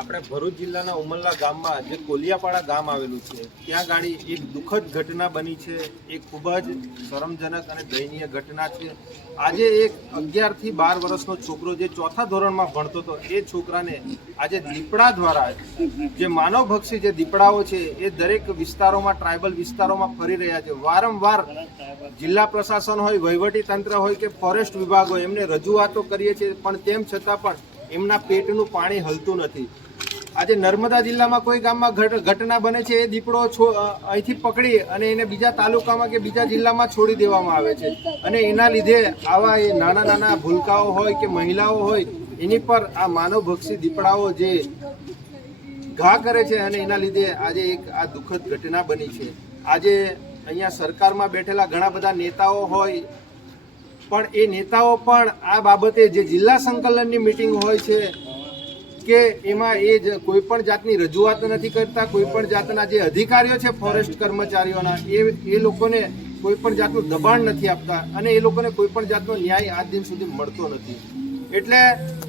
આપણે ભરૂચ જિલ્લાના ઉમરલા ગામમાં જે કોલિયાપાડા ગામ આવેલું છે ત્યાં ગાડી એક દુઃખદ ઘટના બની છે। એ ખૂબ જ શરમજનક અને દયનીય ઘટના છે। આજે એક 11 થી 12 વર્ષનો છોકરો જે ચોથા ધોરણમાં ભણતો હતો એ છોકરાને આજે દીપડા દ્વારા જે માનવભક્ષી જે દીપડાઓ છે એ દરેક વિસ્તારોમાં ટ્રાઇબલ વિસ્તારોમાં ફરી રહ્યા છે। વારંવાર જિલ્લા પ્રશાસન હોય, વહીવટી તંત્ર હોય કે ફોરેસ્ટ વિભાગ હોય એમને રજૂઆતો કરીએ છીએ, પણ તેમ છતાં પણ એમના પેટનું પાણી હલતું નથી। આજે નર્મદા જિલ્લામાં કોઈ ગામમાં ઘટના બને છે, એ દીપડો અહીંથી પકડી અને એને બીજા તાલુકામાં કે બીજા જિલ્લામાં છોડી દેવામાં આવે છે અને એના લીધે આવા એ નાના નાના ભૂલકાઓ હોય કે મહિલાઓ હોય એની પર આ માનવભક્ષી દીપડાઓ જે ઘા કરે છે અને એના લીધે આજે એક આ દુઃખદ ઘટના બની છે। આજે અહીંયા સરકારમાં બેઠેલા ઘણા બધા નેતાઓ હોય, પણ એ નેતાઓ પણ આ બાબતે જે જિલ્લા સંકલનની મીટિંગ હોય છે કે એમાં એ કોઈ પણ જાતની રજૂઆત નથી કરતા। કોઈ પણ જાતના જે અધિકારીઓ છે ફોરેસ્ટ કર્મચારીઓના એ લોકોને કોઈ પણ જાતનું દબાણ નથી આપતા અને એ લોકોને કોઈ પણ જાતનો ન્યાય આજ દિન સુધી મળતો નથી। એટલે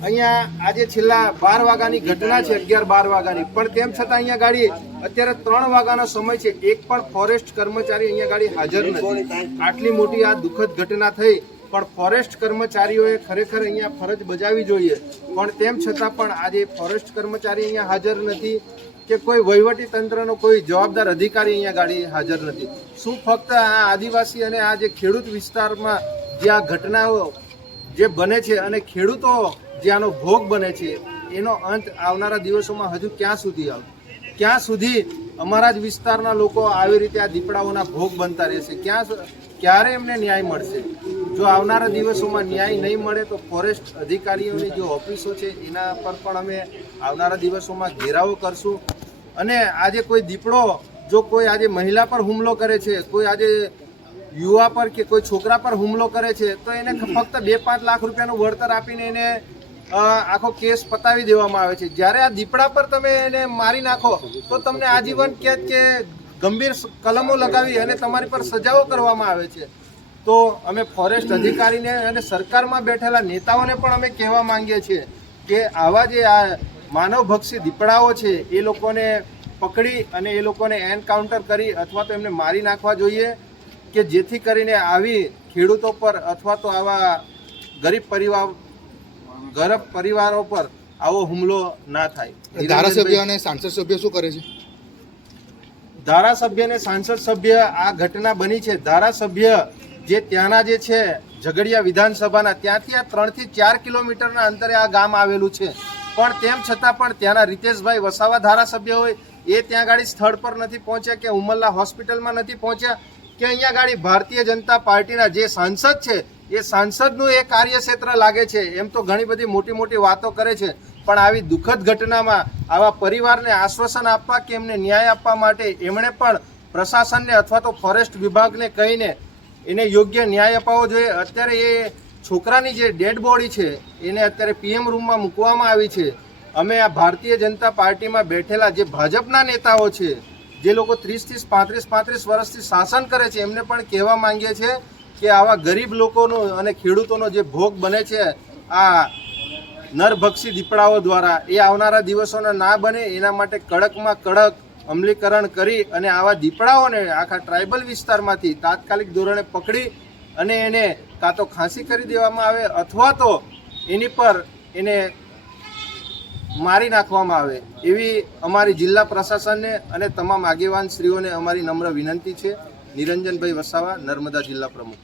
અહીંયા આજે છેલ્લા 12 વાગ્યાની ઘટના છે, 11-12 વાગ્યાની, પણ તેમ છતાં અહીંયા ગાડી અત્યારે 3 વાગ્યાનો સમય છે, એક પણ ફોરેસ્ટ કર્મચારી અહીંયા ગાડી હાજર નથી। આટલી મોટી આ દુઃખદ ઘટના થઈ, પણ ફોરેસ્ટ કર્મચારીઓએ ખરેખર અહીંયા ફરજ બજાવવી જોઈએ, પણ તેમ છતાં પણ આજે ફોરેસ્ટ કર્મચારી અહીંયા હાજર નથી કે કોઈ વહીવટી તંત્રનો કોઈ જવાબદાર અધિકારી અહીંયા ગાડી હાજર નથી। શું ફક્ત આ આદિવાસી અને આ જે ખેડૂત વિસ્તારમાં જે આ ઘટનાઓ જે બને છે અને ખેડૂતો જે આનો ભોગ બને છે એનો અંત આવનારા દિવસોમાં હજુ ક્યાં સુધી આવે? ક્યાં સુધી અમારા જ વિસ્તારના લોકો આવી રીતે આ દીપડાઓના ભોગ બનતા રહેશે? ક્યારે એમને ન્યાય મળશે? જો આવનારા દિવસોમાં ન્યાય નહીં મળે તો ફોરેસ્ટ અધિકારીઓની જે ઓફિસો છે એના પર પણ અમે આવનારા દિવસોમાં ઘેરાવો કરશું। અને આજે કોઈ દીપડો જો કોઈ આજે મહિલા પર હુમલો કરે છે, કોઈ આજે યુવા પર કે કોઈ છોકરા પર હુમલો કરે છે, તો એને ફક્ત 2-5 લાખ રૂપિયાનું વળતર આપીને એને આખો કેસ પતાવી દેવામાં આવે છે। જ્યારે આ દીપડા પર તમે એને મારી નાખો તો તમને આજીવન કેદ કે ગંભીર કલમો લગાવી અને તમારી પર સજાઓ કરવામાં આવે છે। તો અમે ફોરેસ્ટ અધિકારીને અને સરકારમાં બેઠેલા નેતાઓને પણ અમે કહેવા માંગીએ છીએ કે આવા જે આ માનવભક્ષી દીપડાઓ છે એ લોકોને પકડી અને એ લોકોને એન્કાઉન્ટર કરી અથવા તો એમને મારી નાખવા જોઈએ, કે જેથી કરીને આવી ખેડૂતો પર અથવા તો આવા ગરીબ પરિવારો પર આવો હુમલો ના થાય। ધારાસભ્ય અને સાંસદ સભ્ય શું કરે છે? ધારાસભ્ય અને સાંસદ સભ્ય આ ઘટના બની છે, ધારાસભ્ય જે ત્યાંના જે છે ઝઘડિયા વિધાનસભાના, ત્યાંથી આ 3 થી 4 કિલોમીટરના અંતરે આ ગામ આવેલું છે, પણ તેમ છતાં પણ ત્યાંના રીતેશભાઈ વસાવા ધારાસભ્ય હોય એ ત્યાં ગાડી સ્થળ પર નથી પહોંચ્યા, કે ઉમરલા હોસ્પિટલમાં નથી પહોંચ્યા, કે અહીંયા ગાડી ભારતીય જનતા પાર્ટીના જે સાંસદ છે એ સાંસદનું એ કાર્યક્ષેત્ર લાગે છે। એમ તો ઘણી બધી મોટી મોટી વાતો કરે છે, પણ આવી દુઃખદ ઘટનામાં આવા પરિવારને આશ્વાસન આપવા કે એમને ન્યાય આપવા માટે એમણે પણ પ્રશાસનને અથવા તો ફોરેસ્ટ વિભાગને કહીને એને યોગ્ય ન્યાય અપાવવો જોઈએ। અત્યારે એ છોકરાની જે ડેડ બોડી છે એને અત્યારે PM રૂમમાં મૂકવામાં આવી છે। અમે આ ભારતીય જનતા પાર્ટીમાં બેઠેલા જે ભાજપના નેતાઓ છે, જે લોકો 30-35 વર્ષથી શાસન કરે છે, એમને પણ કહેવા માંગીએ છીએ કે આવા ગરીબ લોકોનો અને ખેડૂતોનો જે ભોગ બને છે આ નરભક્ષી દીપડાઓ દ્વારા, એ આવનારા દિવસોના ના બને એના માટે કડકમાં કડક અમલીકરણ કરી અને આવા દીપડાઓને આખા ટ્રાઇબલ વિસ્તારમાંથી તાત્કાલિક ધોરણે પકડી અને એને કાં તો ફાંસી કરી દેવામાં આવે અથવા તો એની પર એને મારી નાખવામાં આવે, એવી અમારી જિલ્લા પ્રશાસનને અને તમામ આગેવાન શ્રીઓને અમારી નમ્ર વિનંતી છે। નિરંજનભાઈ વસાવા, નર્મદા જિલ્લા પ્રમુખ।